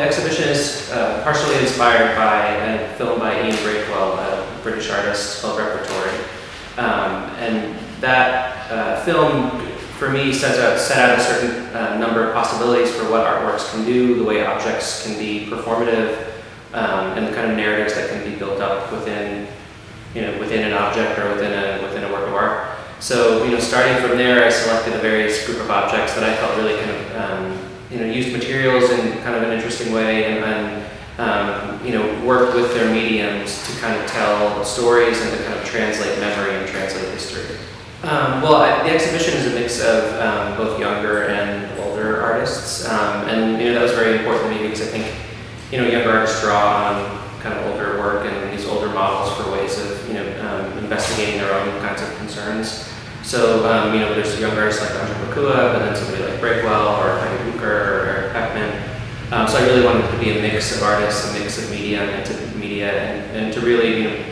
the exhibition is partially inspired by a film by Ian Breakwell, a British artist called Repertory. And that film, for me, set out a certain number of possibilities for what artworks can do, the way objects can be performative, and the kind of narratives that can be built up within an object or within a work of art. So, starting from there, I selected a various group of objects that I felt really kind of, used materials in kind of an interesting way, and worked with their mediums to kind of tell stories and to kind of translate memory and translate history. The exhibition is a mix of both younger and older artists, and that was very important to me because I think younger artists draw on kind of older work and these older models for ways of investigating their own kinds of concerns. So there's younger artists like Andre Makua, but then somebody like Breakwell or Heidi Bucher or Eric Peckman. So I really wanted it to be a mix of artists, a mix of media and to really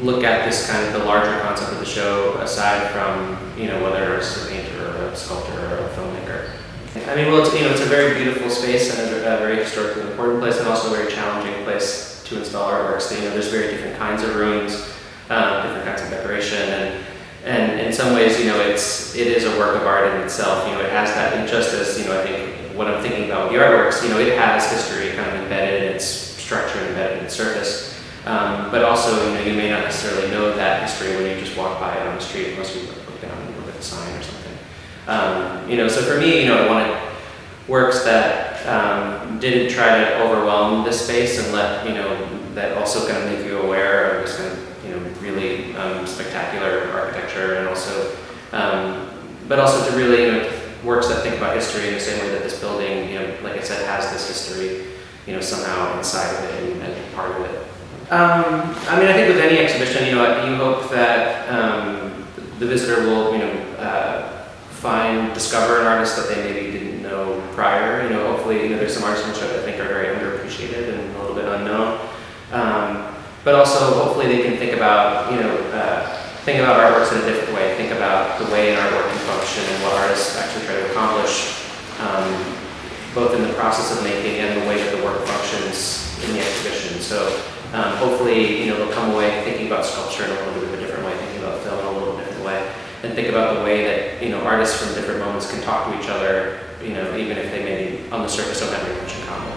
look at this kind of the larger concept of the show aside from whether it's a painter or a sculptor or a filmmaker. I mean, it's a very beautiful space and a very historically important place, and also a very challenging place to install artworks. There's very different kinds of rooms, different kinds of decoration, and in some ways, it is a work of art in itself. It has that, just as I think what I'm thinking about with the artworks, it has history kind of embedded in its structure, embedded in its surface. But also, you may not necessarily know that history when you just walk by it on the street, unless you look down and look at the sign or something. So for me, I wanted works that didn't try to overwhelm this space and that also kind of make you aware of this kind of really spectacular architecture, and also but also to really works that think about history in the same way that this building, like I said, has this history somehow inside of it and part of it. I think with any exhibition, you hope that the visitor will discover an artist that they maybe didn't know prior. Hopefully, there's some artists on the show that I think are very underappreciated and a little bit unknown. But also, hopefully, they can think about artworks in a different way. Think about the way an artwork can function and what artists actually try to accomplish, both in the process of making and the way that the work functions in the exhibition. So hopefully, they'll come away thinking about sculpture in a little bit of a different way, thinking about film in a little different way, and think about the way that artists from different moments can talk to each other, even if they maybe on the surface don't have very much in common.